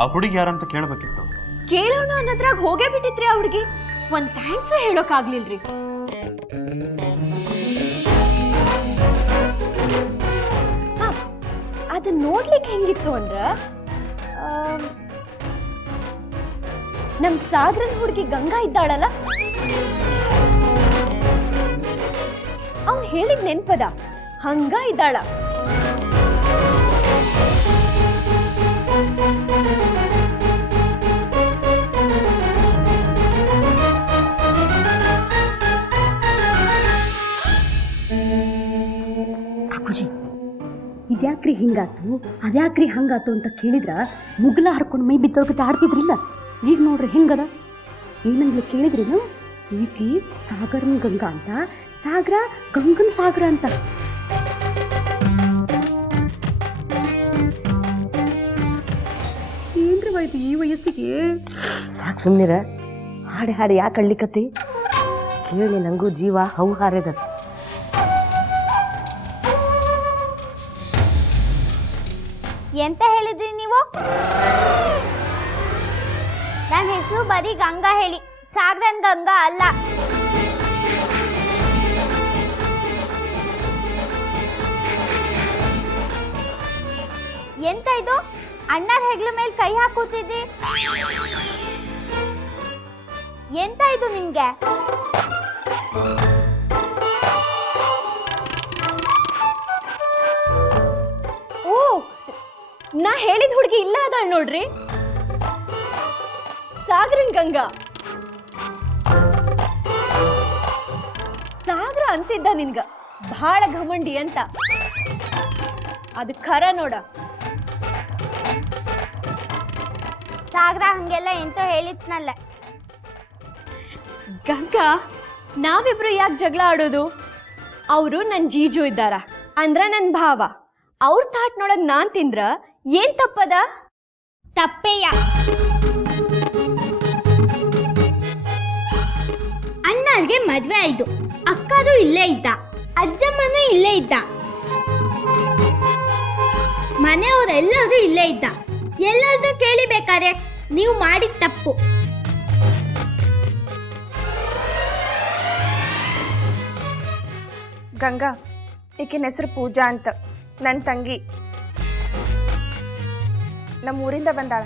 ಆ ಹುಡುಗಿ ಯಾರಂತ ಕೇಳಬೇಕಿತ್ತು. ಕೇಳೋಣ ಅನ್ನೋದ್ರಾಗ ಹೋಗೇ ಬಿಟ್ಟಿತ್ರಿ ಆ ಹುಡುಗಿ. ಒಂದ್ ಥ್ಯಾಂಕ್ಸ್ ಹೇಳೋಕಾಗ್ಲಿಲ್ರಿ. ಅದನ್ನ ನೋಡ್ಲಿಕ್ಕೆ ಹೆಂಗಿತ್ತು ಅಂದ್ರ ನಮ್ ಸಾಗರನ್ ಹುಡುಗಿ ಗಂಗಾ ಇದ್ದಾಳಲ್ಲ, ಅವ್ನು ಹೇಳಿದ್ ನೆನ್ಪದ ಹಂಗ ಇದ್ದಾಳ. ಅಕ್ಕುಜಿ, ಇದ್ಯಾಕ್ರಿ ಹಿಂಗಾತು ಅದ್ಯಾಕ್ರಿ ಹಂಗಾತು ಅಂತ ಕೇಳಿದ್ರ ಮುಗ್ಲ ಹರ್ಕೊಂಡು ಮೈ ಬಿದ್ದೋರ್ಬಿಟ್ಟು ಆಡ್ತಿದ್ರಿಲ್ಲ. ಈಗ ನೋಡ್ರಿ ಹೆಂಗದ. ಏನಂಗ್ಲಿ ಕೇಳಿದ್ರೇನು, ಈಕಿ ಸಾಗರನ್ ಗಂಗಾ ಅಂತ, ಸಾಗರ ಗಂಗನ್ ಸಾಗರ ಅಂತ. ಏನ್ರಿ ಆಯ್ತು ಈ ವಯಸ್ಸಿಗೆ? ಸಾಕು ಸುಮ್ಮನಿರ. ಹಾಡಿ ಹಾಡಿ ಯಾಕೆ ಅಳ್ಲಿಕತ್ತಿ? ಕೇಳಿ ನಂಗೂ ಜೀವ ಹೌ ಹಾರ್ಯದ. ಎಂತ ಹೇಳಿದ್ರಿ ನೀವು? ನನ್ನ ಹೆಸರು ಬರೀ ಗಂಗಾ ಹೇಳಿ, ಸಾಗರನ್ ಗಂಗಾ ಅಲ್ಲ. ಎಂತ ಇದು? ಅಣ್ಣರ ಹೆಗ್ಲ ಮೇಲೆ ಕೈ ಹಾಕುತ್ತಿದ್ದಿ. ಎಂತ ಇದು ನಿಮ್ಗೆ? ಓ, ನಾ ಹೇಳಿದ ಹುಡುಗಿ ಇಲ್ಲ ಅದಾಳ ನೋಡ್ರಿ, ಸಾಗರನ್ ಗಂಗಾ. ಸಾಗರ ಅಂತಿದ್ದ ನಿನ್ಗ ಬಹಳ ಘಮಂಡಿ ಅಂತ. ಅದು ಖರ ನೋಡ. ಸಾಗರ ಹಂಗೆಲ್ಲ ಎಂತೋ ಹೇಳಿದ್ನಲ್ಲ. ಗಂಗಾ, ನಾವಿಬ್ರು ಯಾಕೆ ಜಗಳ ಆಡೋದು? ಅವರು ನನ್ನ ಜೀಜು ಇದ್ದಾರ ಅಂದ್ರ ನನ್ನ ಭಾವ. ಅವ್ರ ತಾಟ್ನೊಳಗ್ ನಾನ್ ತಿಂದ್ರ ಏನ್ ತಪ್ಪದ? ತಪ್ಪೇಯ. ಅಣ್ಣಗೆ ಮದ್ವೆ ಆಯ್ತು, ಅಕ್ಕದು ಇಲ್ಲೇ ಇದ್ದ, ಅಜ್ಜಮ್ಮನೂ ಇಲ್ಲೇ ಇದ್ದ, ಮನೆಯವರೆಲ್ಲರೂ ಇಲ್ಲೇ ಇದ್ದ. ಎಲ್ಲರದು ಕೇಳಿಬೇಕಾರೆ ನೀವು ಮಾಡಿದ ತಪ್ಪು. ಗಂಗಾ, ಈಕಿನ ಹೆಸರು ಪೂಜಾ ಅಂತ, ನನ್ನ ತಂಗಿ. ನಮ್ಮ ಊರಿಂದ ಬಂದಾಳ.